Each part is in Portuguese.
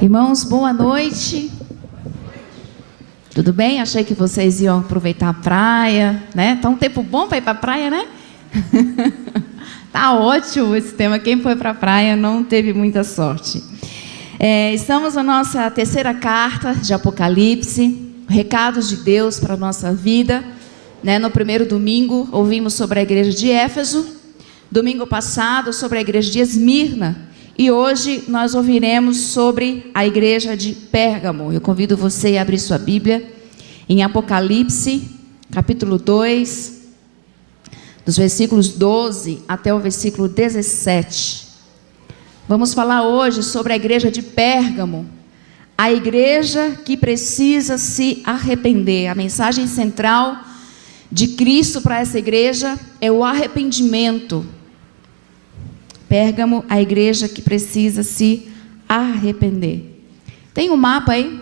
Irmãos, boa noite. Tudo bem? Achei que vocês iam aproveitar a praia, né? Tá um tempo bom para ir para a praia, né? Tá ótimo esse tema. Quem foi para a praia não teve muita sorte. Estamos na nossa terceira carta de Apocalipse, recados de Deus para a nossa vida, né? No primeiro domingo ouvimos sobre a igreja de Éfeso, domingo passado sobre a igreja de Esmirna, e hoje nós ouviremos sobre a igreja de Pérgamo. Eu convido você a abrir sua Bíblia em Apocalipse, capítulo 2, dos versículos 12 até o versículo 17. Vamos falar hoje sobre a igreja de Pérgamo, a igreja que precisa se arrepender. A mensagem central de Cristo para essa igreja é o arrependimento. Pérgamo, a igreja que precisa se arrepender. Tem um mapa aí?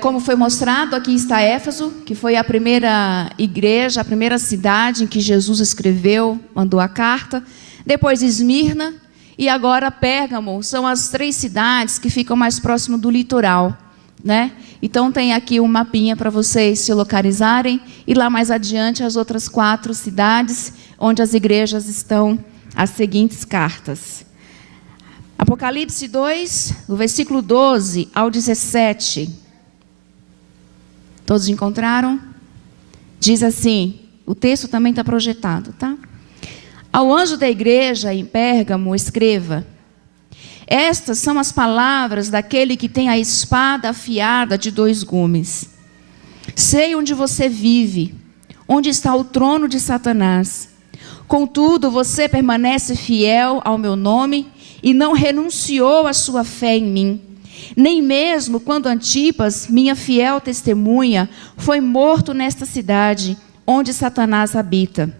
Como foi mostrado, aqui está Éfeso, que foi a primeira igreja, a primeira cidade em que Jesus escreveu, mandou a carta. Depois Esmirna e agora Pérgamo. São as três cidades que ficam mais próximo do litoral, né? Então tem aqui um mapinha para vocês se localizarem, e lá mais adiante as outras 4 cidades onde as igrejas estão, as seguintes cartas. Apocalipse 2, do versículo 12 ao 17. Todos encontraram? Diz assim, o texto também está projetado, tá? Ao anjo da igreja em Pérgamo escreva: estas são as palavras daquele que tem a espada afiada de 2 gumes. Sei onde você vive, onde está o trono de Satanás. Contudo, você permanece fiel ao meu nome e não renunciou à sua fé em mim. Nem mesmo quando Antipas, minha fiel testemunha, foi morto nesta cidade, onde Satanás habita.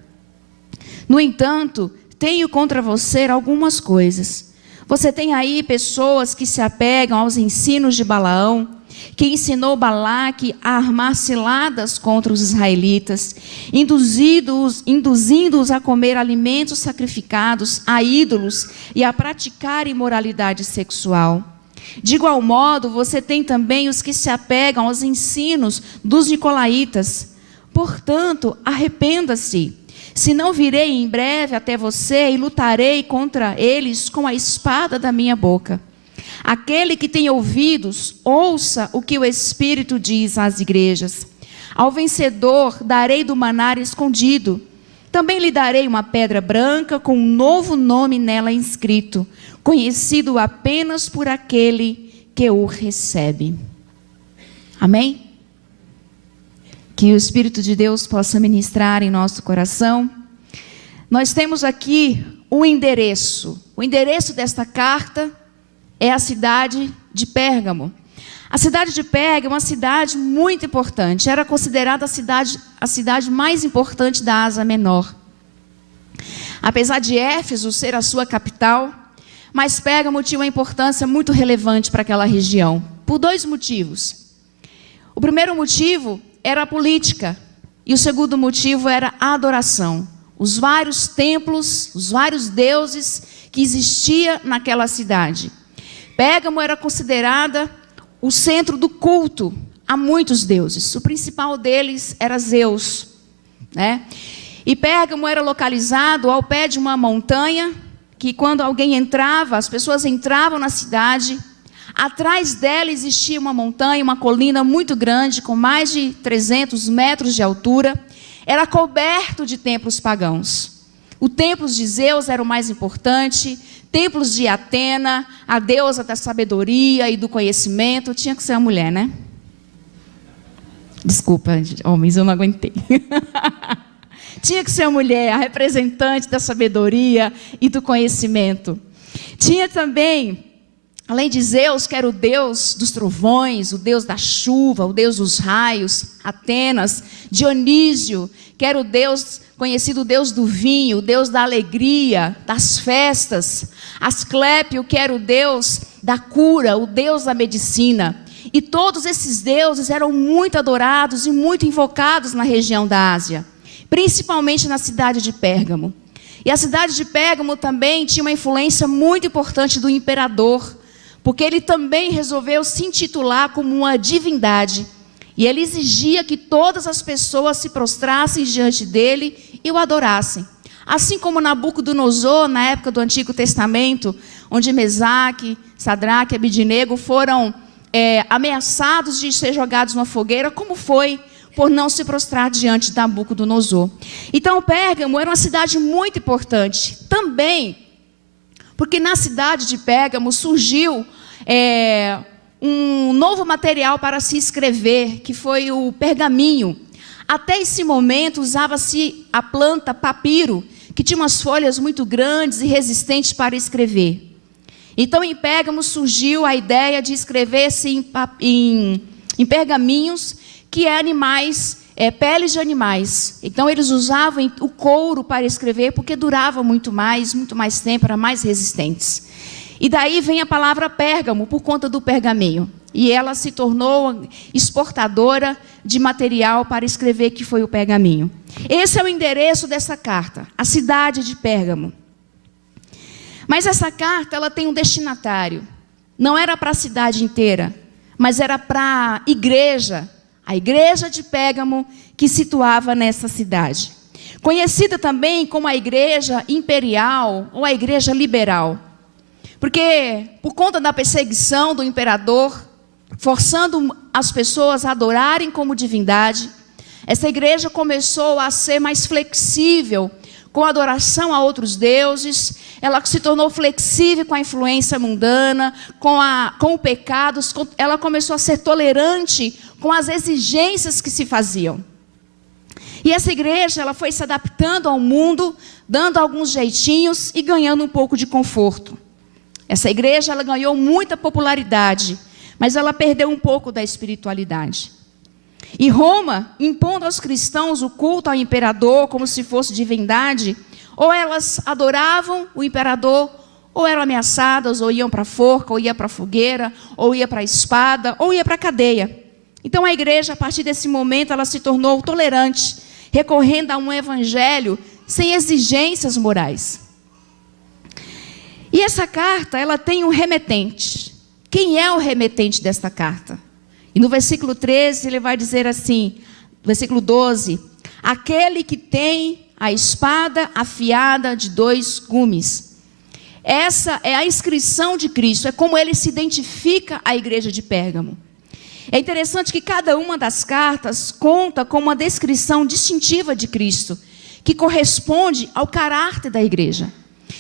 No entanto, tenho contra você algumas coisas. Você tem aí pessoas que se apegam aos ensinos de Balaão, que ensinou Balaque a armar ciladas contra os israelitas, induzindo-os a comer alimentos sacrificados a ídolos e a praticar imoralidade sexual. De igual modo, você tem também os que se apegam aos ensinos dos nicolaítas. Portanto, arrependa-se. Senão virei em breve até você e lutarei contra eles com a espada da minha boca. Aquele que tem ouvidos, ouça o que o Espírito diz às igrejas. Ao vencedor darei do maná escondido. Também lhe darei uma pedra branca com um novo nome nela inscrito, conhecido apenas por aquele que o recebe. Amém? Que o Espírito de Deus possa ministrar em nosso coração. Nós temos aqui um endereço. O endereço desta carta é a cidade de Pérgamo. A cidade de Pérgamo é uma cidade muito importante. Era considerada a cidade mais importante da Ásia Menor. Apesar de Éfeso ser a sua capital, mas Pérgamo tinha uma importância muito relevante para aquela região, por 2 motivos. O primeiro motivo era a política, e o segundo motivo era a adoração. Os vários templos, os vários deuses que existiam naquela cidade. Pérgamo era considerada o centro do culto a muitos deuses. O principal deles era Zeus, né? E Pérgamo era localizado ao pé de uma montanha, que quando alguém entrava, as pessoas entravam na cidade. Atrás dela existia uma montanha, uma colina muito grande, com mais de 300 metros de altura. Era coberto de templos pagãos. O templo de Zeus era o mais importante, templos de Atena, a deusa da sabedoria e do conhecimento. Tinha que ser uma mulher, né? Desculpa, homens, eu não aguentei. Tinha que ser uma mulher, a representante da sabedoria e do conhecimento. Tinha também, além de Zeus, que era o deus dos trovões, o deus da chuva, o deus dos raios, Atenas. Dionísio, que era o deus conhecido, o deus do vinho, o deus da alegria, das festas. Asclépio, que era o deus da cura, o deus da medicina. E todos esses deuses eram muito adorados e muito invocados na região da Ásia, principalmente na cidade de Pérgamo. E a cidade de Pérgamo também tinha uma influência muito importante do imperador, porque ele também resolveu se intitular como uma divindade. E ele exigia que todas as pessoas se prostrassem diante dele e o adorassem. Assim como Nabucodonosor, na época do Antigo Testamento, onde Mesaque, Sadraque e Abidnego foram ameaçados de ser jogados numa fogueira, como foi por não se prostrar diante de Nabucodonosor. Então, Pérgamo era uma cidade muito importante. Também, porque na cidade de Pérgamo surgiu um novo material para se escrever, que foi o pergaminho. Até esse momento usava-se a planta papiro, que tinha umas folhas muito grandes e resistentes para escrever. Então, em Pérgamo surgiu a ideia de escrever-se em pergaminhos, que é animais, peles de animais. Então, eles usavam o couro para escrever, porque durava muito mais tempo, eram mais resistentes. E daí vem a palavra Pérgamo, por conta do pergaminho. E ela se tornou exportadora de material para escrever, que foi o pergaminho. Esse é o endereço dessa carta, a cidade de Pérgamo. Mas essa carta, ela tem um destinatário. Não era para a cidade inteira, mas era para a igreja de Pérgamo, que situava nessa cidade. Conhecida também como a igreja imperial ou a igreja liberal. Porque, por conta da perseguição do imperador, forçando as pessoas a adorarem como divindade, essa igreja começou a ser mais flexível com a adoração a outros deuses. Ela se tornou flexível com a influência mundana, com o pecado. Ela começou a ser tolerante com as exigências que se faziam. E essa igreja, ela foi se adaptando ao mundo, dando alguns jeitinhos e ganhando um pouco de conforto. Essa igreja, ela ganhou muita popularidade, mas ela perdeu um pouco da espiritualidade. E Roma, impondo aos cristãos o culto ao imperador como se fosse divindade, ou elas adoravam o imperador, ou eram ameaçadas, ou iam para a forca, ou iam para a fogueira, ou iam para a espada, ou iam para a cadeia. Então a igreja, a partir desse momento, ela se tornou tolerante, recorrendo a um evangelho sem exigências morais. E essa carta, ela tem um remetente. Quem é o remetente desta carta? E no versículo 13, ele vai dizer assim, versículo 12, aquele que tem a espada afiada de 2 gumes. Essa é a inscrição de Cristo, é como ele se identifica à igreja de Pérgamo. É interessante que cada uma das cartas conta com uma descrição distintiva de Cristo, que corresponde ao caráter da igreja.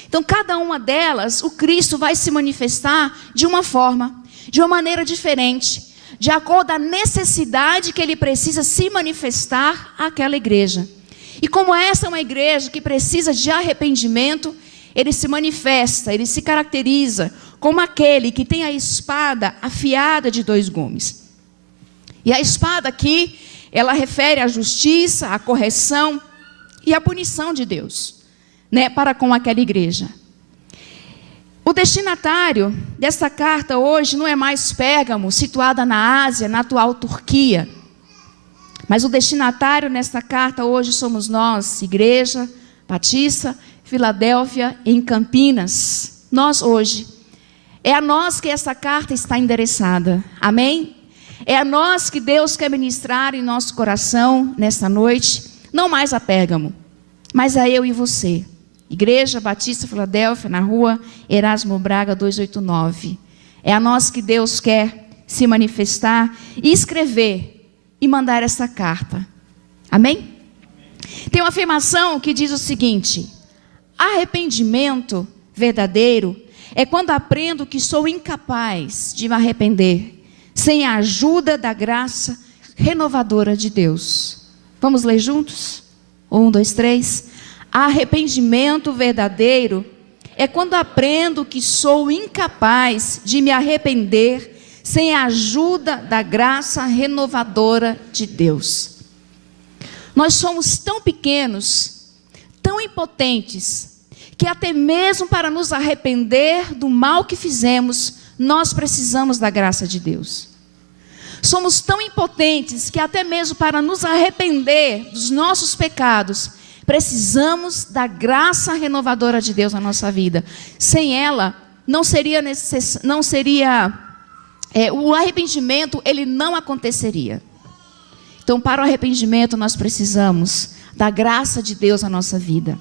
Então, cada uma delas, o Cristo vai se manifestar de uma forma, de uma maneira diferente, de acordo com a necessidade que ele precisa se manifestar àquela igreja. E como essa é uma igreja que precisa de arrependimento, ele se manifesta, ele se caracteriza como aquele que tem a espada afiada de 2 gumes. E a espada aqui, ela refere à justiça, à correção e à punição de Deus, para com aquela igreja. O destinatário dessa carta hoje não é mais Pérgamo, situada na Ásia, na atual Turquia. Mas o destinatário nesta carta hoje somos nós, Igreja Batista, Filadélfia, em Campinas. Nós hoje. É a nós que essa carta está endereçada. Amém? É a nós que Deus quer ministrar em nosso coração nesta noite. Não mais a Pérgamo, mas a eu e você. Igreja Batista Filadélfia, na rua Erasmo Braga 289. É a nós que Deus quer se manifestar e escrever e mandar essa carta. Amém? Tem uma afirmação que diz o seguinte: arrependimento verdadeiro é quando aprendo que sou incapaz de me arrepender sem a ajuda da graça renovadora de Deus. Vamos ler juntos? 1, 2, 3. Arrependimento verdadeiro é quando aprendo que sou incapaz de me arrepender sem a ajuda da graça renovadora de Deus. Nós somos tão pequenos, tão impotentes, que até mesmo para nos arrepender do mal que fizemos, nós precisamos da graça de Deus. Somos tão impotentes que até mesmo para nos arrepender dos nossos pecados, Precisamos da graça renovadora de Deus na nossa vida. Sem ela, o arrependimento, ele não aconteceria. Então, para o arrependimento, nós precisamos da graça de Deus na nossa vida.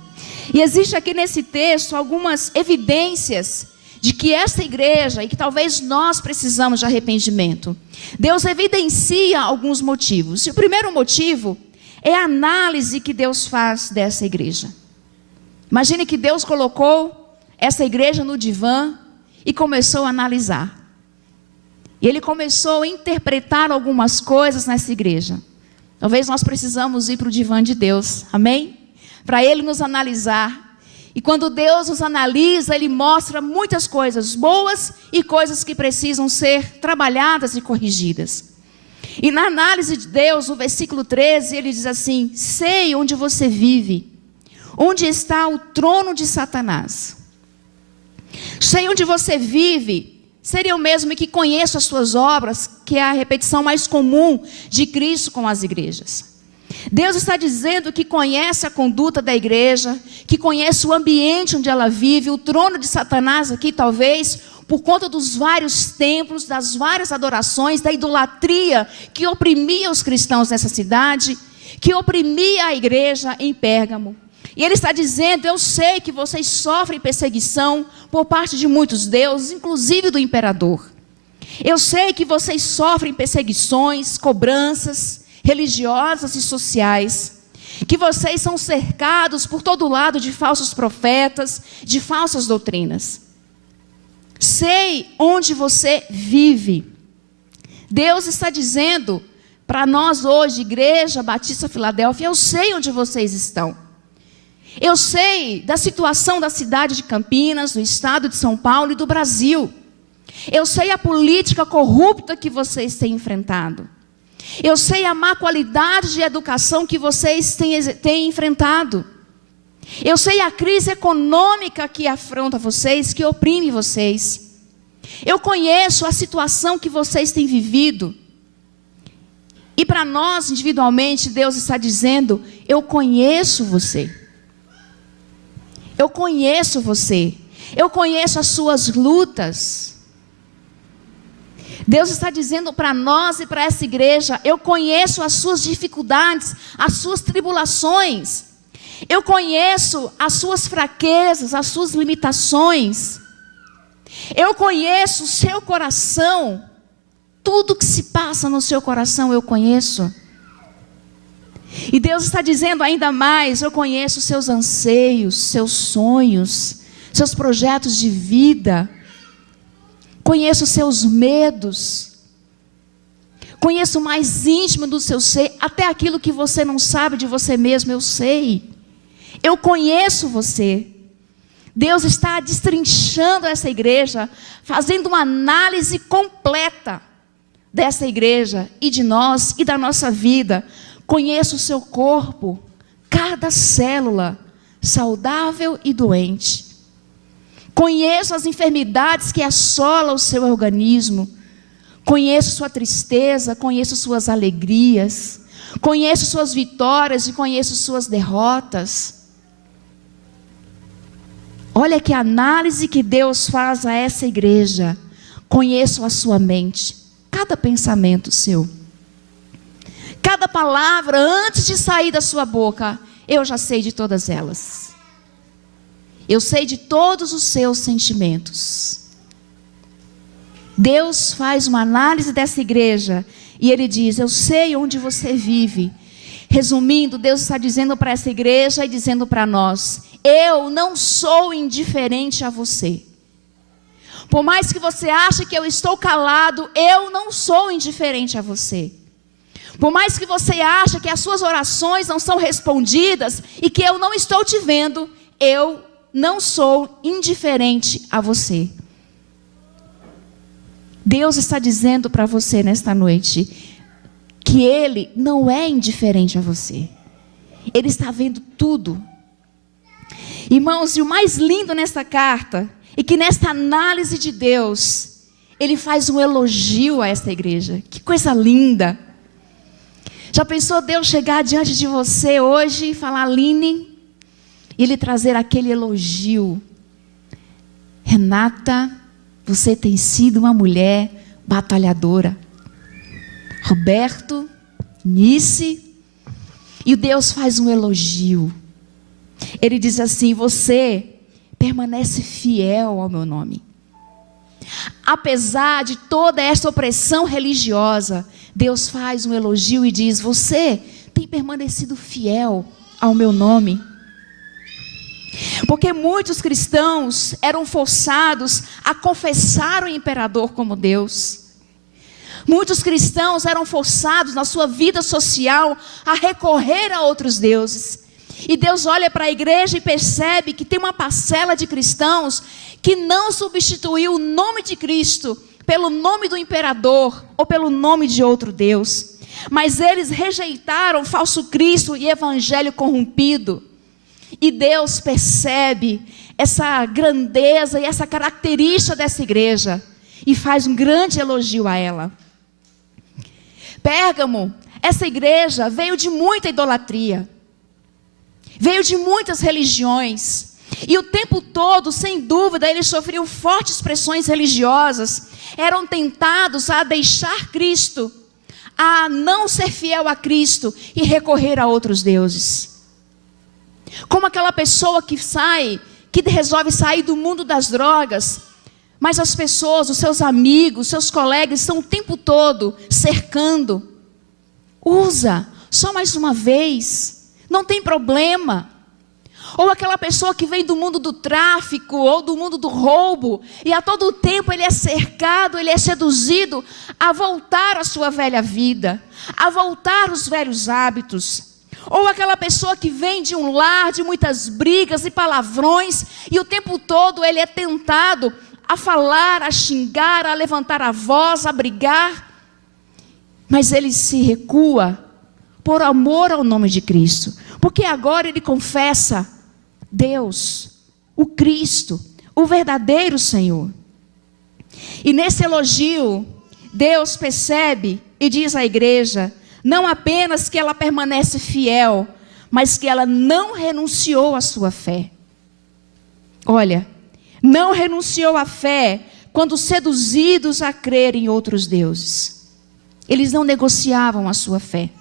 E existe aqui nesse texto algumas evidências de que esta igreja, e que talvez nós precisamos de arrependimento. Deus evidencia alguns motivos. E o primeiro motivo é a análise que Deus faz dessa igreja. Imagine que Deus colocou essa igreja no divã e começou a analisar. E Ele começou a interpretar algumas coisas nessa igreja. Talvez nós precisamos ir para o divã de Deus, amém? Para Ele nos analisar. E quando Deus nos analisa, Ele mostra muitas coisas boas e coisas que precisam ser trabalhadas e corrigidas. E na análise de Deus, no versículo 13, Ele diz assim: sei onde você vive, onde está o trono de Satanás. Sei onde você vive, seria o mesmo que conheço as suas obras, que é a repetição mais comum de Cristo com as igrejas. Deus está dizendo que conhece a conduta da igreja, que conhece o ambiente onde ela vive, o trono de Satanás aqui talvez, por conta dos vários templos, das várias adorações, da idolatria que oprimia os cristãos nessa cidade, que oprimia a igreja em Pérgamo. E Ele está dizendo: eu sei que vocês sofrem perseguição por parte de muitos deuses, inclusive do imperador. Eu sei que vocês sofrem perseguições, cobranças religiosas e sociais, que vocês são cercados por todo lado de falsos profetas, de falsas doutrinas. Sei onde você vive. Deus está dizendo para nós hoje, Igreja Batista Filadélfia: eu sei onde vocês estão. Eu sei da situação da cidade de Campinas, do estado de São Paulo e do Brasil. Eu sei a política corrupta que vocês têm enfrentado. Eu sei a má qualidade de educação que vocês têm enfrentado. Eu sei a crise econômica que afronta vocês, que oprime vocês. Eu conheço a situação que vocês têm vivido. E para nós, individualmente, Deus está dizendo: eu conheço você. Eu conheço você. Eu conheço as suas lutas. Deus está dizendo para nós e para essa igreja: eu conheço as suas dificuldades, as suas tribulações. Eu conheço as suas fraquezas, as suas limitações. Eu conheço o seu coração. Tudo que se passa no seu coração eu conheço. E Deus está dizendo ainda mais: eu conheço os seus anseios, seus sonhos, seus projetos de vida. Conheço os seus medos. Conheço o mais íntimo do seu ser. Até aquilo que você não sabe de você mesmo, eu sei. Eu conheço você. Deus está destrinchando essa igreja, fazendo uma análise completa dessa igreja e de nós e da nossa vida. Conheço o seu corpo, cada célula, saudável e doente. Conheço as enfermidades que assolam o seu organismo. Conheço sua tristeza, conheço suas alegrias. Conheço suas vitórias e conheço suas derrotas. Olha que análise que Deus faz a essa igreja. Conheço a sua mente, cada pensamento seu. Cada palavra antes de sair da sua boca, eu já sei de todas elas. Eu sei de todos os seus sentimentos. Deus faz uma análise dessa igreja e Ele diz: eu sei onde você vive. Resumindo, Deus está dizendo para essa igreja e dizendo para nós: eu não sou indiferente a você. Por mais que você ache que eu estou calado, eu não sou indiferente a você. Por mais que você ache que as suas orações não são respondidas e que eu não estou te vendo, eu não sou indiferente a você. Deus está dizendo para você nesta noite que Ele não é indiferente a você. Ele está vendo tudo. Irmãos, e o mais lindo nesta carta é que nesta análise de Deus, Ele faz um elogio a esta igreja. Que coisa linda! Já pensou Deus chegar diante de você hoje e falar: Aline, e ele trazer aquele elogio. Renata, você tem sido uma mulher batalhadora. Roberto, Nice, e Deus faz um elogio. Ele diz assim: você permanece fiel ao meu nome. Apesar de toda esta opressão religiosa, Deus faz um elogio e diz: você tem permanecido fiel ao meu nome. Porque muitos cristãos eram forçados a confessar o imperador como Deus. Muitos cristãos eram forçados na sua vida social a recorrer a outros deuses. E Deus olha para a igreja e percebe que tem uma parcela de cristãos que não substituiu o nome de Cristo pelo nome do imperador ou pelo nome de outro Deus. Mas eles rejeitaram o falso Cristo e evangelho corrompido. E Deus percebe essa grandeza e essa característica dessa igreja e faz um grande elogio a ela. Pérgamo, essa igreja veio de muita idolatria, veio de muitas religiões, e o tempo todo, sem dúvida, eles sofriam fortes pressões religiosas, eram tentados a deixar Cristo, a não ser fiel a Cristo e recorrer a outros deuses. Como aquela pessoa que resolve sair do mundo das drogas, mas as pessoas, os seus amigos, seus colegas estão o tempo todo cercando. Usa, só mais uma vez, não tem problema. Ou aquela pessoa que vem do mundo do tráfico ou do mundo do roubo, e a todo tempo ele é cercado, ele é seduzido a voltar à sua velha vida, a voltar aos velhos hábitos. Ou aquela pessoa que vem de um lar de muitas brigas e palavrões, e o tempo todo ele é tentado a falar, a xingar, a levantar a voz, a brigar, mas ele se recua por amor ao nome de Cristo, porque agora ele confessa Deus, o Cristo, o verdadeiro Senhor. E nesse elogio, Deus percebe e diz à igreja, não apenas que ela permanece fiel, mas que ela não renunciou à sua fé. Olha, não renunciou à fé quando seduzidos a crer em outros deuses. Eles não negociavam a sua fé.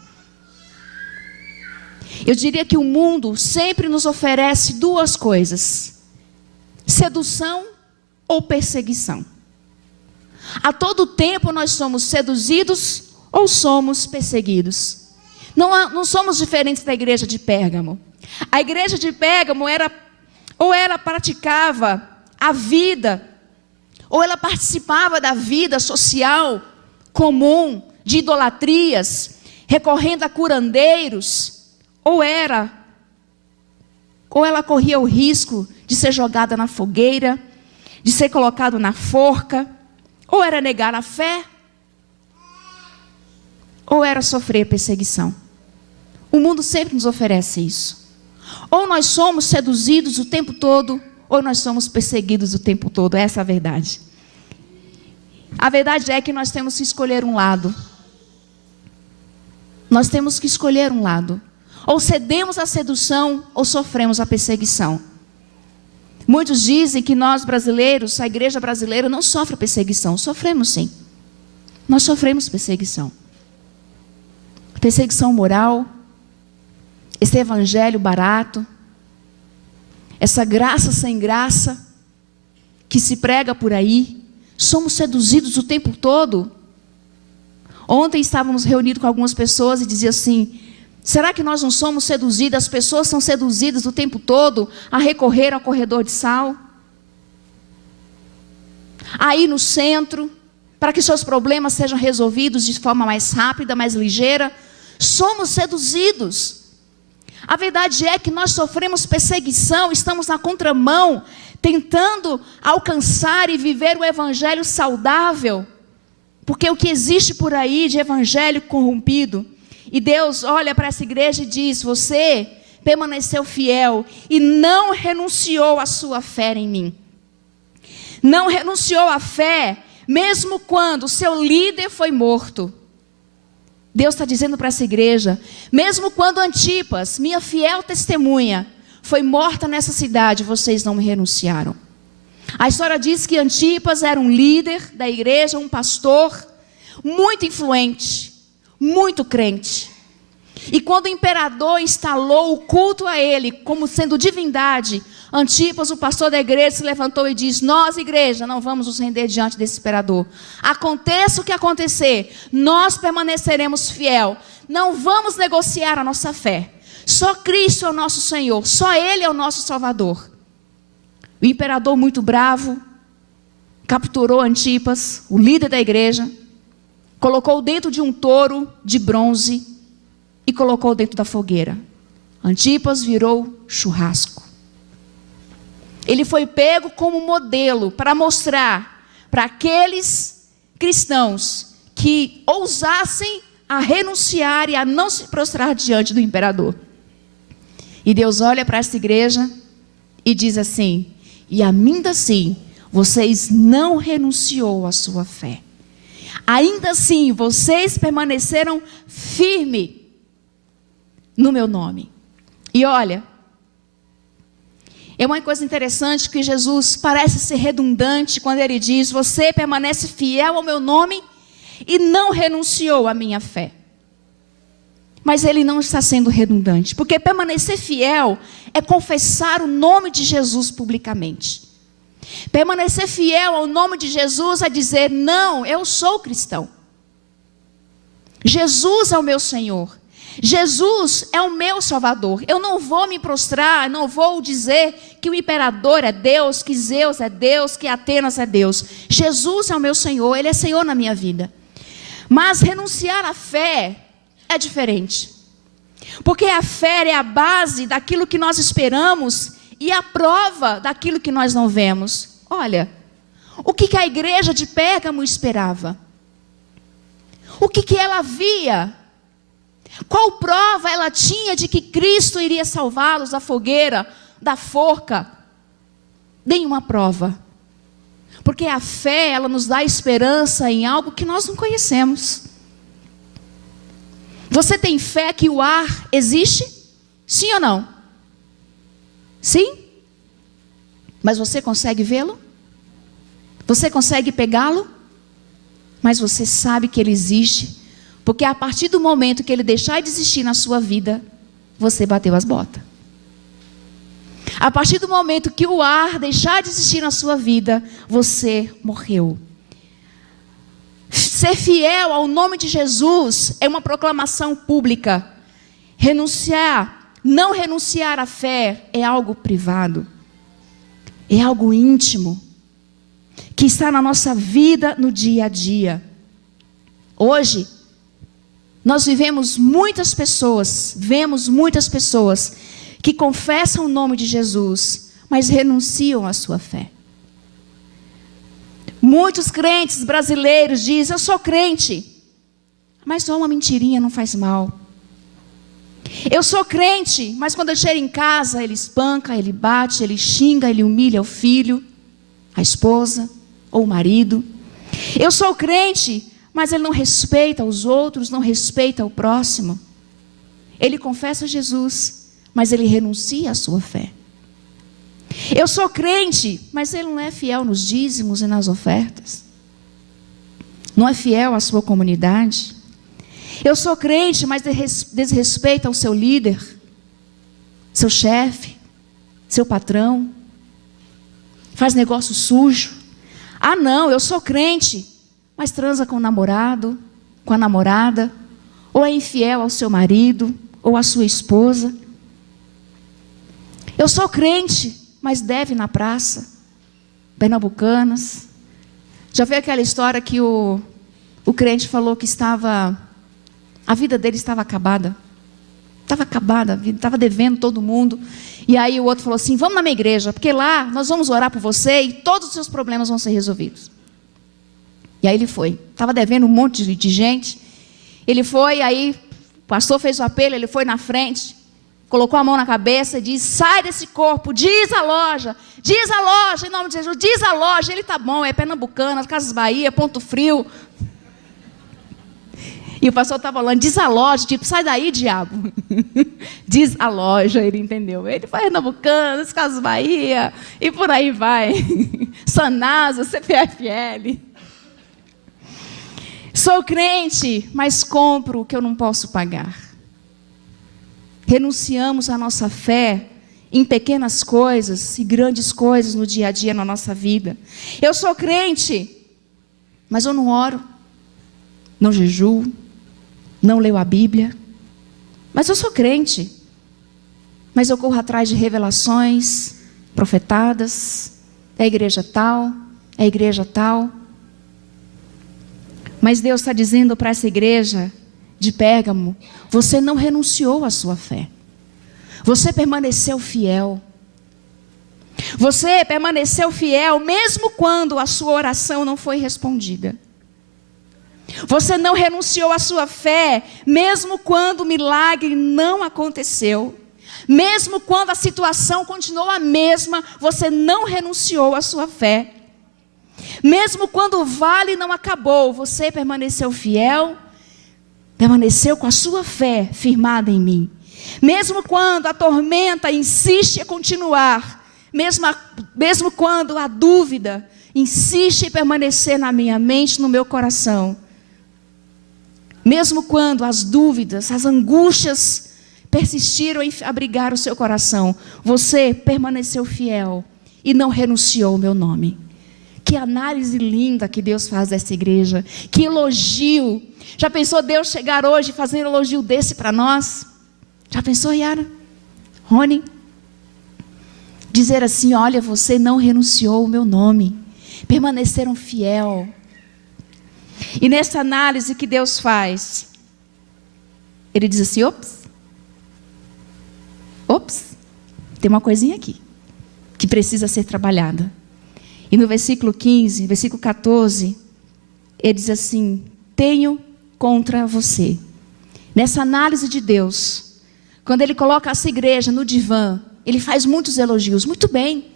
Eu diria que o mundo sempre nos oferece duas coisas: sedução ou perseguição. A todo tempo nós somos seduzidos ou somos perseguidos. Não somos diferentes da igreja de Pérgamo. A igreja de Pérgamo ela praticava a vida, ou ela participava da vida social comum, de idolatrias, recorrendo a curandeiros, ou ela corria o risco de ser jogada na fogueira, de ser colocado na forca, ou era negar a fé, ou era sofrer perseguição. O mundo sempre nos oferece isso. Ou nós somos seduzidos o tempo todo, ou nós somos perseguidos o tempo todo. Essa é a verdade. A verdade é que nós temos que escolher um lado. Nós temos que escolher um lado. Ou cedemos à sedução, ou sofremos a perseguição. Muitos dizem que nós brasileiros, a igreja brasileira não sofre perseguição. Sofremos sim. Nós sofremos perseguição. Perseguição moral, esse evangelho barato, essa graça sem graça que se prega por aí. Somos seduzidos o tempo todo. Ontem estávamos reunidos com algumas pessoas e dizia assim: será que nós não somos seduzidos? As pessoas são seduzidas o tempo todo a recorrer ao corredor de sal, a ir no centro, para que seus problemas sejam resolvidos de forma mais rápida, mais ligeira. Somos seduzidos. A verdade é que nós sofremos perseguição, estamos na contramão, tentando alcançar e viver o evangelho saudável, porque o que existe por aí de evangelho corrompido. E Deus olha para essa igreja e diz: você permaneceu fiel e não renunciou à sua fé em mim. Não renunciou à fé, mesmo quando o seu líder foi morto. Deus está dizendo para essa igreja, mesmo quando Antipas, minha fiel testemunha, foi morta nessa cidade, vocês não me renunciaram. A história diz que Antipas era um líder da igreja, um pastor, muito influente, muito crente. E quando o imperador instalou o culto a ele como sendo divindade, Antipas, o pastor da igreja, se levantou e disse: nós, igreja, não vamos nos render diante desse imperador. Aconteça o que acontecer, nós permaneceremos fiel. Não vamos negociar a nossa fé. Só Cristo é o nosso Senhor, só Ele é o nosso Salvador. O imperador, muito bravo, capturou Antipas, o líder da igreja, colocou dentro de um touro de bronze e colocou dentro da fogueira. Antipas virou churrasco. Ele foi pego como modelo para mostrar para aqueles cristãos que ousassem a renunciar e a não se prostrar diante do imperador. E Deus olha para essa igreja e diz assim: e ainda assim, vocês não renunciou à sua fé. Ainda assim, vocês permaneceram firmes no meu nome. E olha, é uma coisa interessante que Jesus parece ser redundante quando ele diz: você permanece fiel ao meu nome e não renunciou à minha fé. Mas ele não está sendo redundante, porque permanecer fiel é confessar o nome de Jesus publicamente. Permanecer fiel ao nome de Jesus é dizer: não, eu sou cristão. Jesus é o meu Senhor. Jesus é o meu Salvador. Eu não vou me prostrar, não vou dizer que o imperador é Deus, que Zeus é Deus, que Atenas é Deus. Jesus é o meu Senhor, Ele é Senhor na minha vida. Mas renunciar à fé é diferente. Porque a fé é a base daquilo que nós esperamos e a prova daquilo que nós não vemos. Olha, o que a igreja de Pérgamo esperava? O que ela via? Qual prova ela tinha de que Cristo iria salvá-los da fogueira, da forca? Nenhuma prova. Porque a fé, ela nos dá esperança em algo que nós não conhecemos. Você tem fé que o ar existe? Sim ou não? Sim? Mas você consegue vê-lo? Você consegue pegá-lo? Mas você sabe que ele existe, porque a partir do momento que ele deixar de existir na sua vida, você bateu as botas. A partir do momento que o ar deixar de existir na sua vida, você morreu. Ser fiel ao nome de Jesus é uma proclamação pública. Não renunciar à fé é algo privado. É algo íntimo, que está na nossa vida no dia a dia. Hoje, nós vemos muitas pessoas que confessam o nome de Jesus, mas renunciam à sua fé. Muitos crentes brasileiros dizem: eu sou crente, mas só uma mentirinha não faz mal. Eu sou crente, mas quando eu chego em casa, ele espanca, ele bate, ele xinga, ele humilha o filho, a esposa ou o marido. Eu sou crente, mas ele não respeita os outros, não respeita o próximo. Ele confessa Jesus, mas ele renuncia à sua fé. Eu sou crente, mas ele não é fiel nos dízimos e nas ofertas. Não é fiel à sua comunidade. Eu sou crente, mas desrespeita o seu líder, seu chefe, seu patrão. Faz negócio sujo. Ah não, eu sou crente, mas transa com o namorado, com a namorada, ou é infiel ao seu marido, ou à sua esposa. Eu sou crente, mas deve na praça, Pernambucanas. Já viu aquela história que o crente falou que a vida dele estava acabada? Estava acabada a vida, estava devendo todo mundo. E aí o outro falou assim: vamos na minha igreja, porque lá nós vamos orar por você e todos os seus problemas vão ser resolvidos. E aí ele foi, estava devendo um monte de gente. Ele foi, aí o pastor fez o apelo, ele foi na frente, colocou a mão na cabeça e disse: sai desse corpo, diz a loja, em nome de Jesus, diz a loja. Ele: tá bom, é Pernambucanas, Casas Bahia, Ponto Frio. E o pastor estava falando, desaloja, tipo, sai daí, diabo. Desaloja, ele entendeu. Ele foi Pernambucanas, Casas Bahia, e por aí vai. Sanasa, CPFL. Sou crente, mas compro o que eu não posso pagar. Renunciamos à nossa fé em pequenas coisas e grandes coisas no dia a dia na nossa vida. Eu sou crente, mas eu não oro, não jejuo, não leio a Bíblia. Mas eu sou crente, mas eu corro atrás de revelações profetadas, é a igreja tal, é a igreja tal. Mas Deus está dizendo para essa igreja de Pérgamo, você não renunciou à sua fé. Você permaneceu fiel. Você permaneceu fiel mesmo quando a sua oração não foi respondida. Você não renunciou à sua fé mesmo quando o milagre não aconteceu. Mesmo quando a situação continuou a mesma, você não renunciou à sua fé. Mesmo quando o vale não acabou, você permaneceu fiel, permaneceu com a sua fé firmada em mim. Mesmo quando a tormenta insiste em continuar, mesmo quando a dúvida insiste em permanecer na minha mente, no meu coração, mesmo quando as dúvidas, as angústias persistiram em abrigar o seu coração, você permaneceu fiel e não renunciou ao meu nome. Que análise linda que Deus faz dessa igreja. Que elogio. Já pensou Deus chegar hoje e fazer um elogio desse para nós? Já pensou, Yara? Rony? Dizer assim, olha, você não renunciou ao meu nome. Permaneceram fiel. E nessa análise que Deus faz, Ele diz assim, ops, tem uma coisinha aqui, que precisa ser trabalhada. E no versículo 15, versículo 14, ele diz assim, tenho contra você. Nessa análise de Deus, quando Ele coloca essa igreja no divã, Ele faz muitos elogios. Muito bem,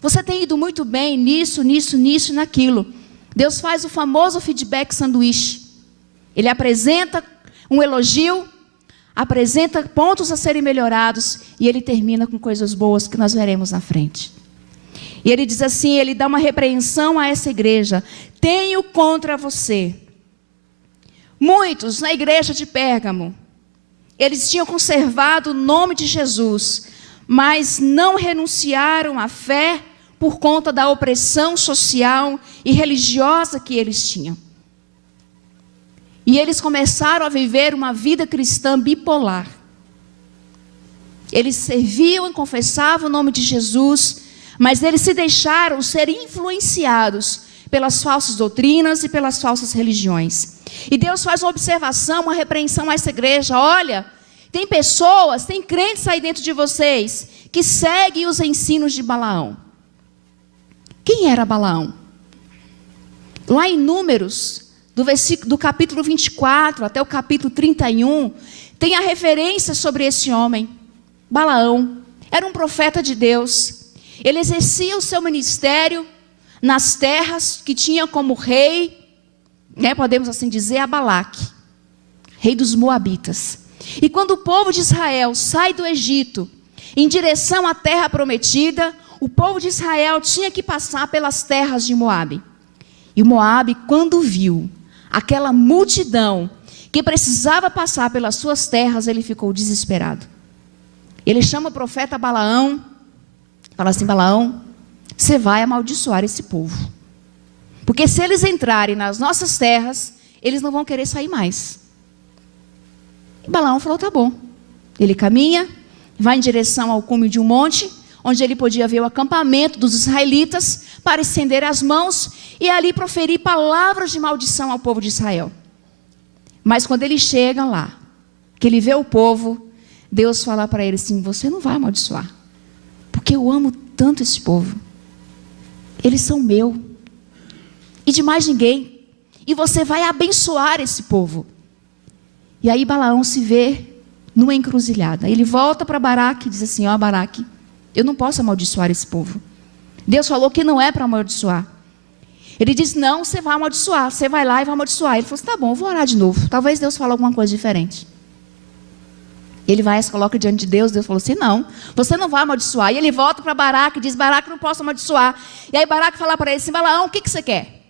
você tem ido muito bem nisso, nisso, nisso e naquilo. Deus faz o famoso feedback sanduíche. Ele apresenta um elogio, apresenta pontos a serem melhorados e Ele termina com coisas boas que nós veremos na frente. E Ele diz assim, Ele dá uma repreensão a essa igreja. Tenho contra você. Muitos na igreja de Pérgamo, eles tinham conservado o nome de Jesus, mas não renunciaram à fé por conta da opressão social e religiosa que eles tinham. E eles começaram a viver uma vida cristã bipolar. Eles serviam e confessavam o nome de Jesus, mas eles se deixaram ser influenciados pelas falsas doutrinas e pelas falsas religiões. E Deus faz uma observação, uma repreensão a essa igreja. Olha, tem pessoas, tem crentes aí dentro de vocês que seguem os ensinos de Balaão. Quem era Balaão? Lá em Números, do capítulo 24 até o capítulo 31, tem a referência sobre esse homem. Balaão era um profeta de Deus. Ele exercia o seu ministério nas terras que tinha como rei, podemos assim dizer, a Balaque, rei dos Moabitas. E quando o povo de Israel sai do Egito em direção à terra prometida, o povo de Israel tinha que passar pelas terras de Moabe. E o Moabe, quando viu aquela multidão que precisava passar pelas suas terras, ele ficou desesperado. Ele chama o profeta Balaão, fala assim, Balaão, você vai amaldiçoar esse povo. Porque se eles entrarem nas nossas terras, eles não vão querer sair mais. E Balaão falou, tá bom. Ele caminha, vai em direção ao cume de um monte, onde ele podia ver o acampamento dos israelitas, para estender as mãos e ali proferir palavras de maldição ao povo de Israel. Mas quando ele chega lá, que ele vê o povo, Deus fala para ele assim, você não vai amaldiçoar. Porque eu amo tanto esse povo. Eles são meu. E de mais ninguém. E você vai abençoar esse povo. E aí Balaão se vê numa encruzilhada. Ele volta para Baraque e diz assim, ó Baraque, eu não posso amaldiçoar esse povo. Deus falou que não é para amaldiçoar. Ele disse, não, você vai amaldiçoar, você vai lá e vai amaldiçoar. Ele falou assim, tá bom, eu vou orar de novo, talvez Deus fale alguma coisa diferente. Ele vai e se coloca diante de Deus, Deus falou assim, não, você não vai amaldiçoar. E ele volta para Baraque e diz, Baraque, não posso amaldiçoar. E aí Baraque fala para ele assim, Balaão, o que você quer?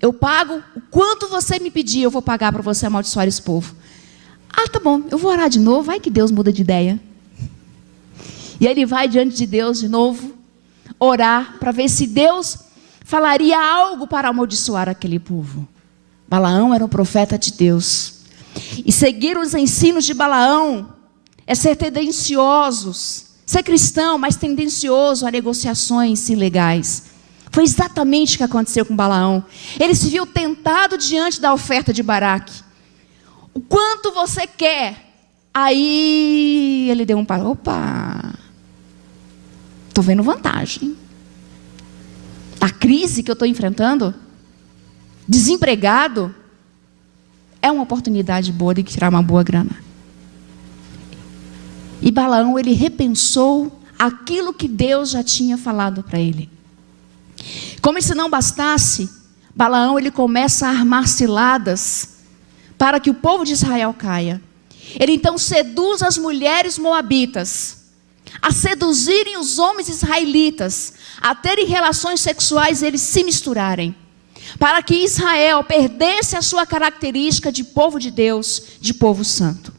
Eu pago o quanto você me pedir, eu vou pagar para você amaldiçoar esse povo. Ah, tá bom, eu vou orar de novo, vai que Deus muda de ideia. E aí ele vai diante de Deus de novo, orar, para ver se Deus falaria algo para amaldiçoar aquele povo. Balaão era um profeta de Deus. E seguir os ensinos de Balaão é ser tendenciosos, ser cristão, mas tendencioso a negociações ilegais. Foi exatamente o que aconteceu com Balaão. Ele se viu tentado diante da oferta de Baraque. O quanto você quer? Aí ele deu um passo. Opa, estou vendo vantagem. A crise que eu estou enfrentando, desempregado, é uma oportunidade boa de tirar uma boa grana. E Balaão, ele repensou aquilo que Deus já tinha falado para ele. Como se não bastasse, Balaão, ele começa a armar ciladas para que o povo de Israel caia. Ele então seduz as mulheres moabitas a seduzirem os homens israelitas, a terem relações sexuais e eles se misturarem, para que Israel perdesse a sua característica de povo de Deus, de povo santo.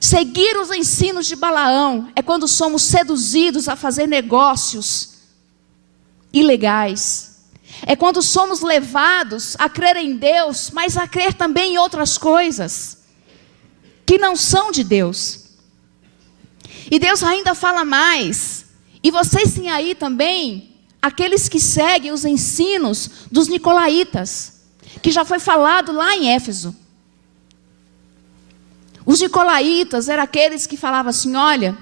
Seguir os ensinos de Balaão é quando somos seduzidos a fazer negócios ilegais. É quando somos levados a crer em Deus, mas a crer também em outras coisas que não são de Deus. E Deus ainda fala mais. E vocês têm aí também aqueles que seguem os ensinos dos nicolaítas, que já foi falado lá em Éfeso. Os nicolaítas eram aqueles que falavam assim, olha,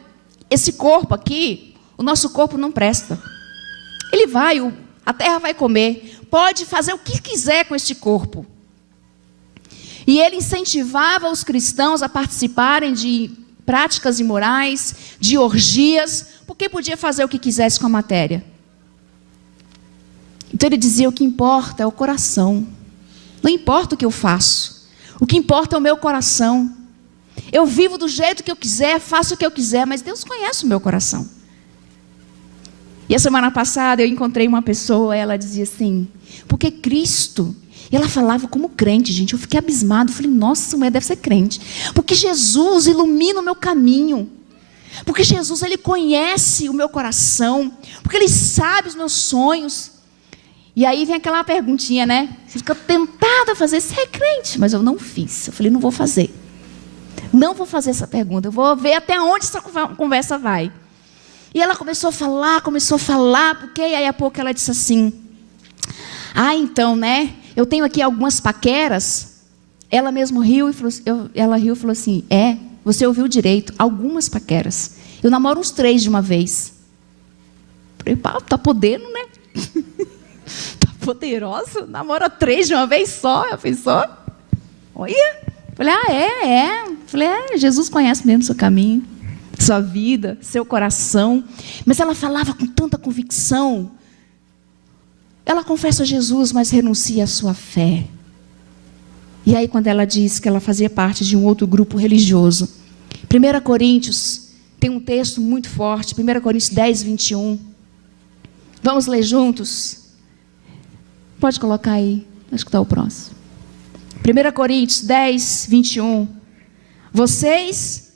esse corpo aqui, o nosso corpo não presta. Ele vai, a terra vai comer, pode fazer o que quiser com este corpo. E ele incentivava os cristãos a participarem de práticas imorais, de orgias, porque podia fazer o que quisesse com a matéria. Então ele dizia, o que importa é o coração. Não importa o que eu faço, o que importa é o meu coração. Eu vivo do jeito que eu quiser, faço o que eu quiser, mas Deus conhece o meu coração. E a semana passada eu encontrei uma pessoa, ela dizia assim, porque Cristo, e ela falava como crente, gente, eu fiquei abismado, falei, nossa, essa mulher deve ser crente, porque Jesus ilumina o meu caminho, porque Jesus, Ele conhece o meu coração, porque Ele sabe os meus sonhos. E aí vem aquela perguntinha, né, você fica tentada a fazer, você é crente, mas eu não fiz, eu falei, não vou fazer essa pergunta, eu vou ver até onde essa conversa vai. E ela começou a falar, porque aí a pouco ela disse assim, então, né, eu tenho aqui algumas paqueras. Ela mesmo riu e falou, ela falou assim, você ouviu direito, algumas paqueras. Eu namoro uns 3 de uma vez. Falei, pá, tá podendo, né? Tá poderoso, namora 3 de uma vez só, já pensou? Olha, falei, falei, Jesus conhece mesmo o seu caminho, sua vida, seu coração. Mas ela falava com tanta convicção. Ela confessa a Jesus, mas renuncia à sua fé. E aí quando ela diz que ela fazia parte de um outro grupo religioso, 1 Coríntios, tem um texto muito forte, 1 Coríntios 10, 21. Vamos ler juntos? Pode colocar aí, acho que está o próximo. 1 Coríntios 10, 21. Vocês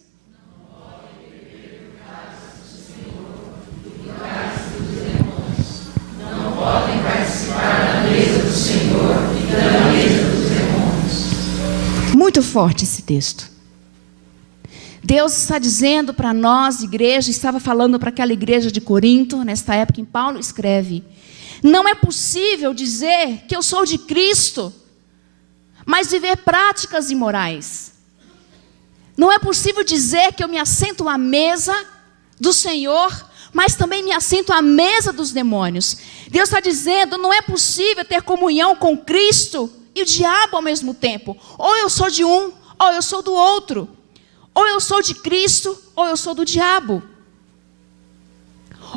podem participar da mesa do Senhor e da mesa dos demônios. Muito forte esse texto. Deus está dizendo para nós, igreja, estava falando para aquela igreja de Corinto, nesta época em Paulo escreve, não é possível dizer que eu sou de Cristo, mas viver práticas imorais. Não é possível dizer que eu me assento à mesa do Senhor, mas também me assento à mesa dos demônios. Deus está dizendo, não é possível ter comunhão com Cristo e o diabo ao mesmo tempo. Ou eu sou de um, ou eu sou do outro. Ou eu sou de Cristo, ou eu sou do diabo.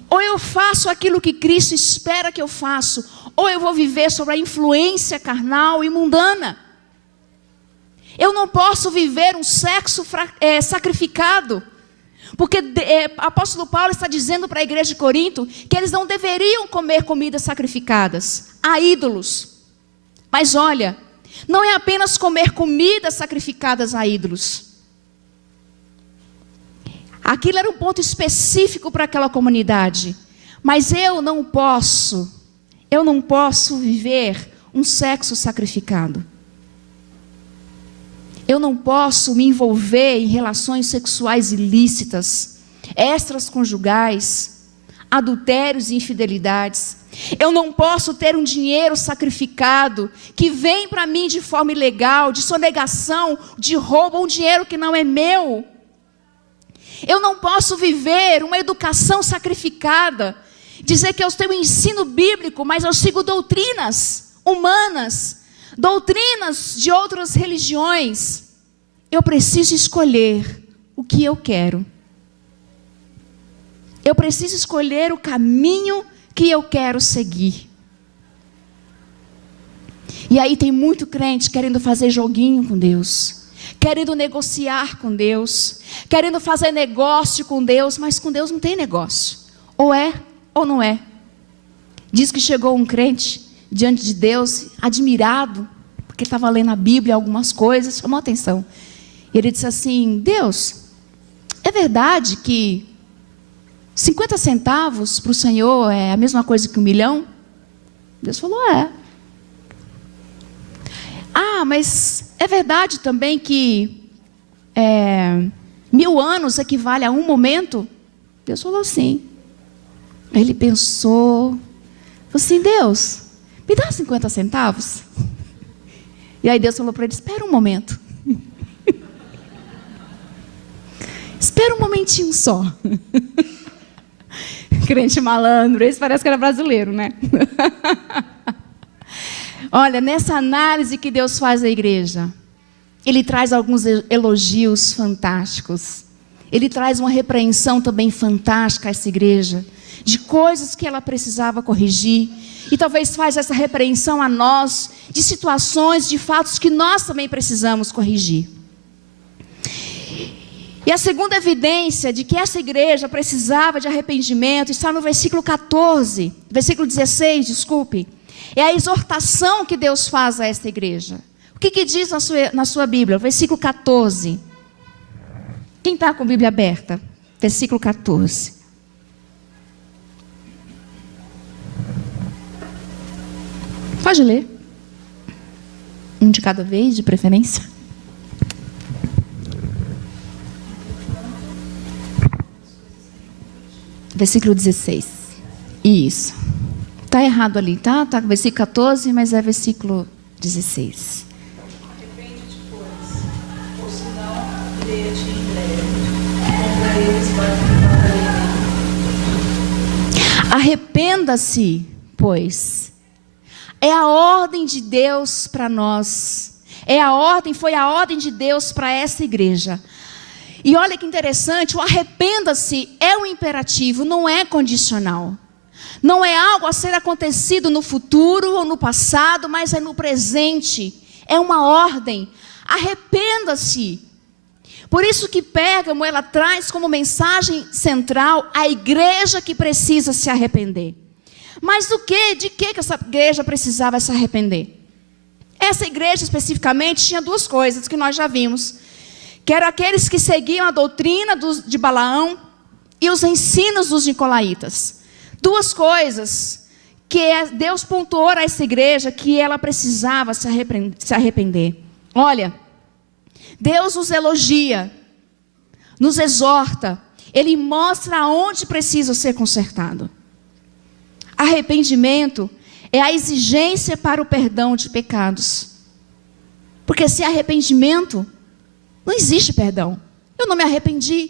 Ou eu faço aquilo que Cristo espera que eu faça, ou eu vou viver sobre a influência carnal e mundana. Eu não posso viver um sexo sacrificado, porque apóstolo Paulo está dizendo para a igreja de Corinto que eles não deveriam comer comidas sacrificadas a ídolos. Mas olha, não é apenas comer comidas sacrificadas a ídolos. Aquilo era um ponto específico para aquela comunidade. Mas eu não posso viver um sexo sacrificado. Eu não posso me envolver em relações sexuais ilícitas, extraconjugais, adultérios e infidelidades. Eu não posso ter um dinheiro sacrificado que vem para mim de forma ilegal, de sonegação, de roubo, um dinheiro que não é meu. Eu não posso viver uma educação sacrificada, dizer que eu tenho ensino bíblico, mas eu sigo doutrinas humanas, doutrinas de outras religiões. Eu preciso escolher o que eu quero. Eu preciso escolher o caminho que eu quero seguir. E aí tem muito crente querendo fazer joguinho com Deus, querendo negociar com Deus, querendo fazer negócio com Deus, mas com Deus não tem negócio. Ou é ou não é. Diz que chegou um crente diante de Deus, admirado, porque estava lendo a Bíblia, algumas coisas, chamou atenção. E ele disse assim: Deus, é verdade que 50 centavos para o Senhor é a mesma coisa que 1 milhão? Deus falou: é. Ah, mas é verdade também que 1000 anos equivale a um momento? Deus falou sim. Aí ele pensou, falou assim: Deus, me dá 50 centavos? E aí Deus falou para ele: espera um momento. Espera um momentinho só. Crente malandro, esse parece que era brasileiro, né? Olha, nessa análise que Deus faz à igreja, Ele traz alguns elogios fantásticos. Ele traz uma repreensão também fantástica a essa igreja, de coisas que ela precisava corrigir. E talvez faz essa repreensão a nós, de situações, de fatos que nós também precisamos corrigir. E a segunda evidência de que essa igreja precisava de arrependimento está no versículo 16, desculpe. É a exortação que Deus faz a esta igreja. O que diz na sua Bíblia? Versículo 14. Quem está com a Bíblia aberta? Versículo 14. Pode ler. Um de cada vez, de preferência. Versículo 16. Isso. Está errado ali, tá? Está versículo 14, mas é versículo 16. Arrepende-te, pois, ou senão irei-te em breve. Contra eles vai ficar. Arrependa-se, pois. É a ordem de Deus para nós. Foi a ordem de Deus para essa igreja. E olha que interessante, o arrependa-se é um imperativo, não é condicional. Não é algo a ser acontecido no futuro ou no passado, mas é no presente. É uma ordem. Arrependa-se. Por isso que Pérgamo, ela traz como mensagem central a igreja que precisa se arrepender. Mas do que? De que essa igreja precisava se arrepender? Essa igreja especificamente tinha duas coisas que nós já vimos. Que eram aqueles que seguiam a doutrina de Balaão e os ensinos dos nicolaítas. Duas coisas que Deus pontuou a essa igreja que ela precisava se arrepender. Olha, Deus nos elogia, nos exorta, Ele mostra aonde precisa ser consertado. Arrependimento é a exigência para o perdão de pecados. Porque sem arrependimento não existe perdão. Eu não me arrependi.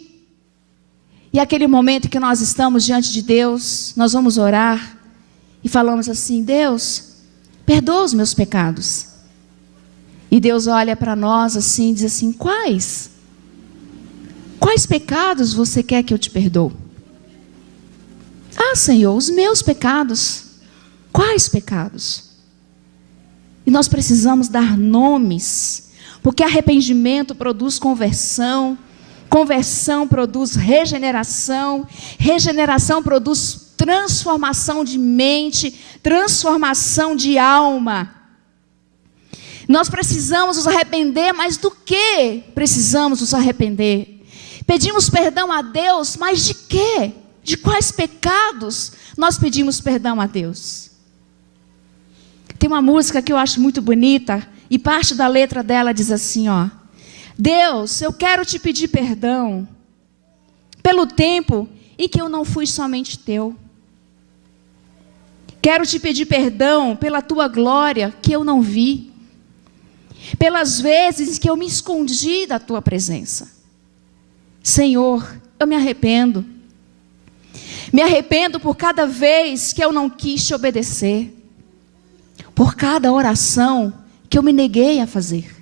E aquele momento que nós estamos diante de Deus, nós vamos orar e falamos assim: Deus, perdoa os meus pecados. E Deus olha para nós assim e diz assim: quais? Quais pecados você quer que eu te perdoo? Ah, Senhor, os meus pecados. Quais pecados? E nós precisamos dar nomes, porque arrependimento produz conversão, conversão produz regeneração, regeneração produz transformação de mente, transformação de alma. Nós precisamos nos arrepender, mas do que precisamos nos arrepender? Pedimos perdão a Deus, mas de quê? De quais pecados nós pedimos perdão a Deus? Tem uma música que eu acho muito bonita, e parte da letra dela diz assim, ó: Deus, eu quero te pedir perdão pelo tempo em que eu não fui somente teu. Quero te pedir perdão pela tua glória que eu não vi, pelas vezes que eu me escondi da tua presença. Senhor, eu me arrependo. Me arrependo por cada vez que eu não quis te obedecer, por cada oração que eu me neguei a fazer.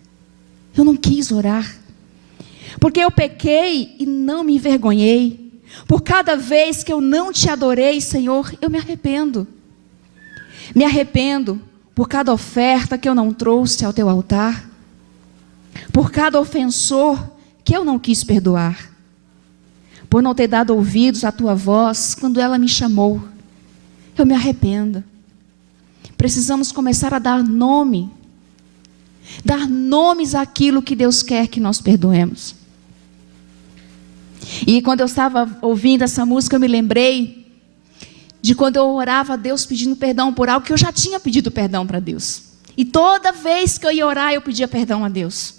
Eu não quis orar, porque eu pequei e não me envergonhei. Por cada vez que eu não te adorei, Senhor, eu me arrependo. Me arrependo por cada oferta que eu não trouxe ao teu altar, por cada ofensor que eu não quis perdoar, por não ter dado ouvidos à tua voz quando ela me chamou. Eu me arrependo. Precisamos começar a dar nome, dar nomes àquilo que Deus quer que nós perdoemos. E quando eu estava ouvindo essa música, eu me lembrei de quando eu orava a Deus pedindo perdão por algo que eu já tinha pedido perdão para Deus. E toda vez que eu ia orar, eu pedia perdão a Deus.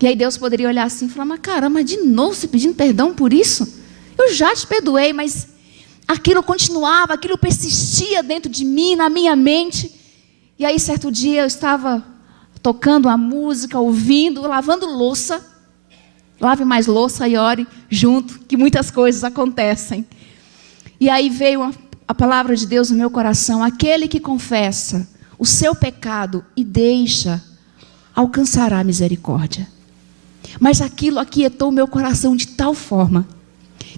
E aí Deus poderia olhar assim e falar: mas caramba, de novo você pedindo perdão por isso? Eu já te perdoei, mas aquilo continuava, aquilo persistia dentro de mim, na minha mente. E aí certo dia eu estava tocando a música, ouvindo, lavando louça. Lave mais louça e ore junto, que muitas coisas acontecem. E aí veio a palavra de Deus no meu coração: aquele que confessa o seu pecado e deixa, alcançará a misericórdia. Mas aquilo aquietou o meu coração de tal forma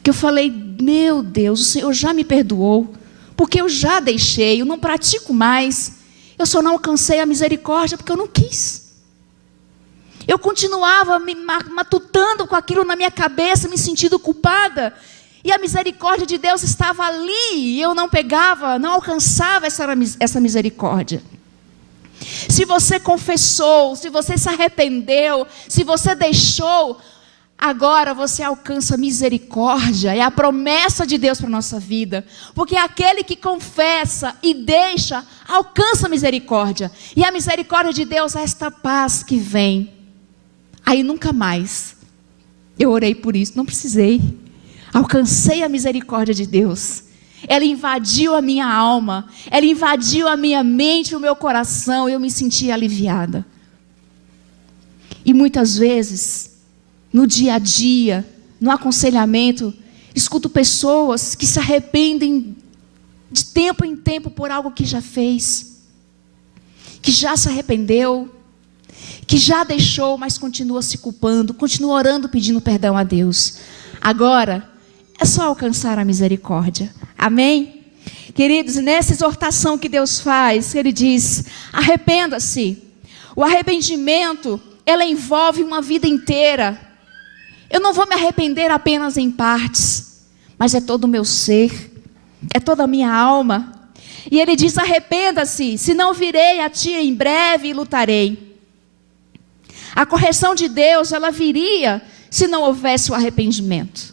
que eu falei: meu Deus, o Senhor já me perdoou, porque eu já deixei, eu não pratico mais. Eu só não alcancei a misericórdia porque eu não quis. Eu continuava me matutando com aquilo na minha cabeça, me sentindo culpada. E a misericórdia de Deus estava ali, e eu não pegava, não alcançava essa misericórdia. Se você confessou, se você se arrependeu, se você deixou, agora você alcança misericórdia. É a promessa de Deus para a nossa vida. Porque aquele que confessa e deixa, alcança misericórdia. E a misericórdia de Deus é esta paz que vem. Aí nunca mais eu orei por isso, não precisei. Alcancei a misericórdia de Deus. Ela invadiu a minha alma, ela invadiu a minha mente, o meu coração, e eu me senti aliviada. E muitas vezes, no dia a dia, no aconselhamento, escuto pessoas que se arrependem de tempo em tempo por algo que já fez, que já se arrependeu, que já deixou, mas continua se culpando, continua orando, pedindo perdão a Deus. Agora, é só alcançar a misericórdia. Amém? Queridos, nessa exortação que Deus faz, Ele diz: arrependa-se. O arrependimento, ela envolve uma vida inteira. Eu não vou me arrepender apenas em partes, mas é todo o meu ser, é toda a minha alma. E Ele diz: arrependa-se, senão virei a ti em breve e lutarei. A correção de Deus, ela viria se não houvesse o arrependimento.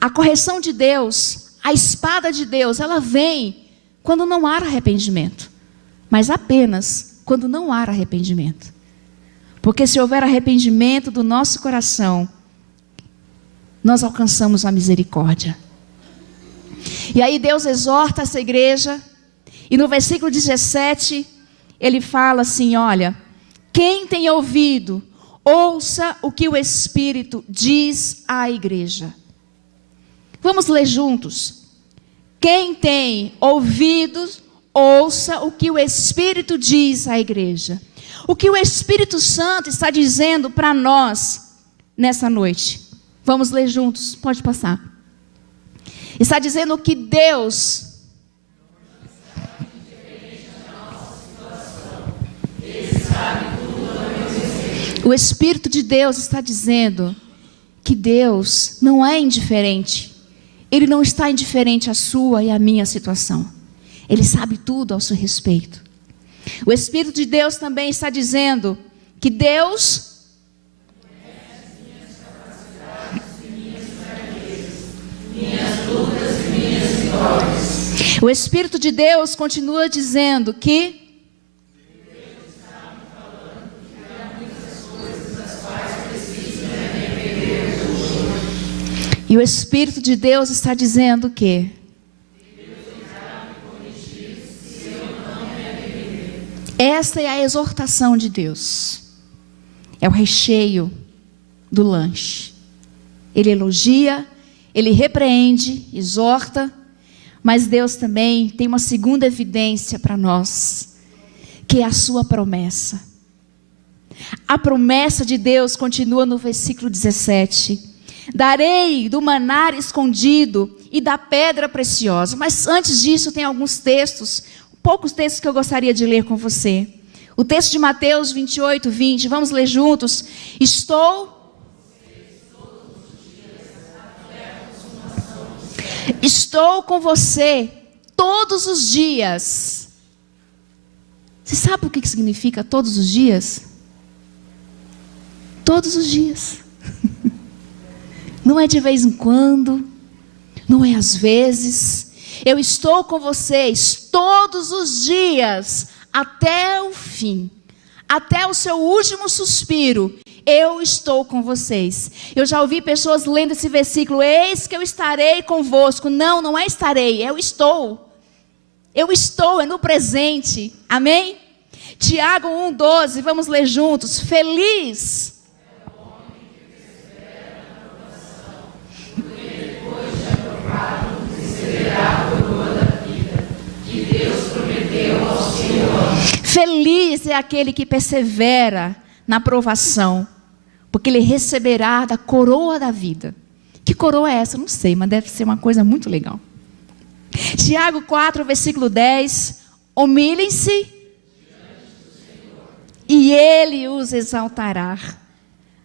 A correção de Deus, a espada de Deus, ela vem quando não há arrependimento. Mas apenas quando não há arrependimento. Porque se houver arrependimento do nosso coração, nós alcançamos a misericórdia. E aí Deus exorta essa igreja, e no versículo 17, Ele fala assim: olha, quem tem ouvido, ouça o que o Espírito diz à igreja. Vamos ler juntos. Quem tem ouvidos, ouça o que o Espírito diz à igreja. O que o Espírito Santo está dizendo para nós nessa noite. Vamos ler juntos, pode passar. Está dizendo que Deus o Espírito de Deus está dizendo que Deus não é indiferente. Ele não está indiferente à sua e à minha situação. Ele sabe tudo ao seu respeito. O Espírito de Deus também está dizendo que Deus o Espírito de Deus continua dizendo que e o Espírito de Deus está dizendo que esta é a exortação de Deus. É o recheio do lanche. Ele elogia, ele repreende, exorta, mas Deus também tem uma segunda evidência para nós, que é a sua promessa. A promessa de Deus continua no versículo 17. Darei do maná escondido e da pedra preciosa. Mas antes disso tem alguns textos, poucos textos que eu gostaria de ler com você. O texto de Mateus 28, 20, vamos ler juntos. Estou com você todos os dias. Você sabe o que significa todos os dias? Todos os dias. Não é de vez em quando, não é às vezes. Eu estou com vocês todos os dias, até o fim, até o seu último suspiro. Eu estou com vocês. Eu já ouvi pessoas lendo esse versículo, eis que eu estarei convosco. Não, não é estarei, eu estou. Eu estou, é no presente. Amém? Tiago 1,12, vamos ler juntos. Feliz feliz é aquele que persevera na provação, porque ele receberá da coroa da vida. Que coroa é essa? Não sei, mas deve ser uma coisa muito legal. Tiago 4, versículo 10. Humilhem-se e ele os exaltará.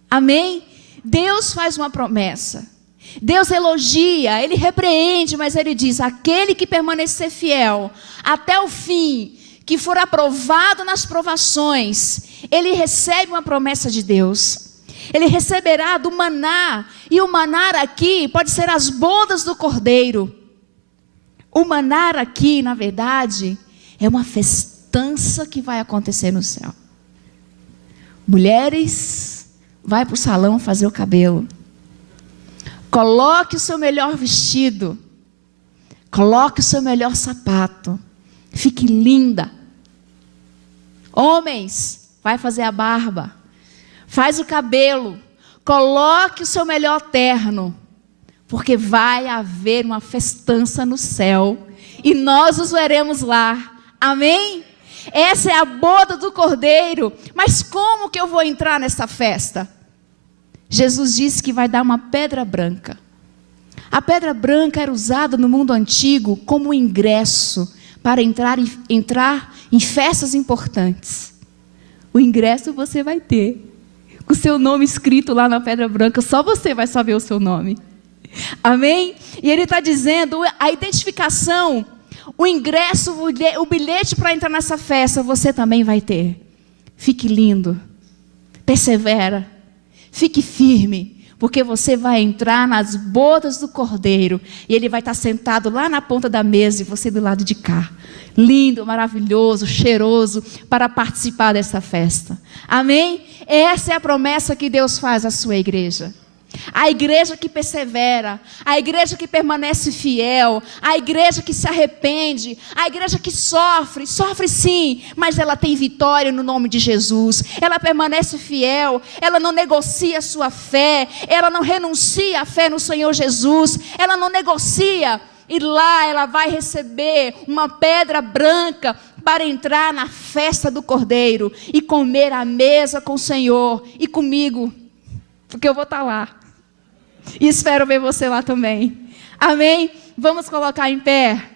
Amém? Deus faz uma promessa. Deus elogia, ele repreende, mas ele diz: aquele que permanecer fiel até o fim, que for aprovado nas provações, ele recebe uma promessa de Deus. Ele receberá do maná, e o maná aqui pode ser as bodas do cordeiro. O maná aqui, na verdade, é uma festança que vai acontecer no céu. Mulheres, vai para o salão fazer o cabelo. Coloque o seu melhor vestido. Coloque o seu melhor sapato. Fique linda. Homens, vai fazer a barba. Faz o cabelo. Coloque o seu melhor terno. Porque vai haver uma festança no céu. E nós os veremos lá. Amém? Essa é a boda do Cordeiro. Mas como que eu vou entrar nessa festa? Jesus disse que vai dar uma pedra branca. A pedra branca era usada no mundo antigo como ingresso para entrar em festas importantes. O ingresso você vai ter, com o seu nome escrito lá na pedra branca, só você vai saber o seu nome. Amém? E ele está dizendo, a identificação, o ingresso, o bilhete para entrar nessa festa, você também vai ter. Fique lindo, persevera, fique firme, porque você vai entrar nas bodas do Cordeiro, e ele vai estar sentado lá na ponta da mesa, e você do lado de cá, lindo, maravilhoso, cheiroso, para participar dessa festa. Amém? Essa é a promessa que Deus faz à sua igreja. A igreja que persevera, a igreja que permanece fiel, a igreja que se arrepende, a igreja que sofre sim, mas ela tem vitória no nome de Jesus. Ela permanece fiel, ela não negocia a sua fé, ela não renuncia à fé no Senhor Jesus, ela não negocia, e lá ela vai receber uma pedra branca para entrar na festa do Cordeiro e comer à mesa com o Senhor e comigo, porque eu vou estar lá. E espero ver você lá também. Amém? Vamos colocar em pé.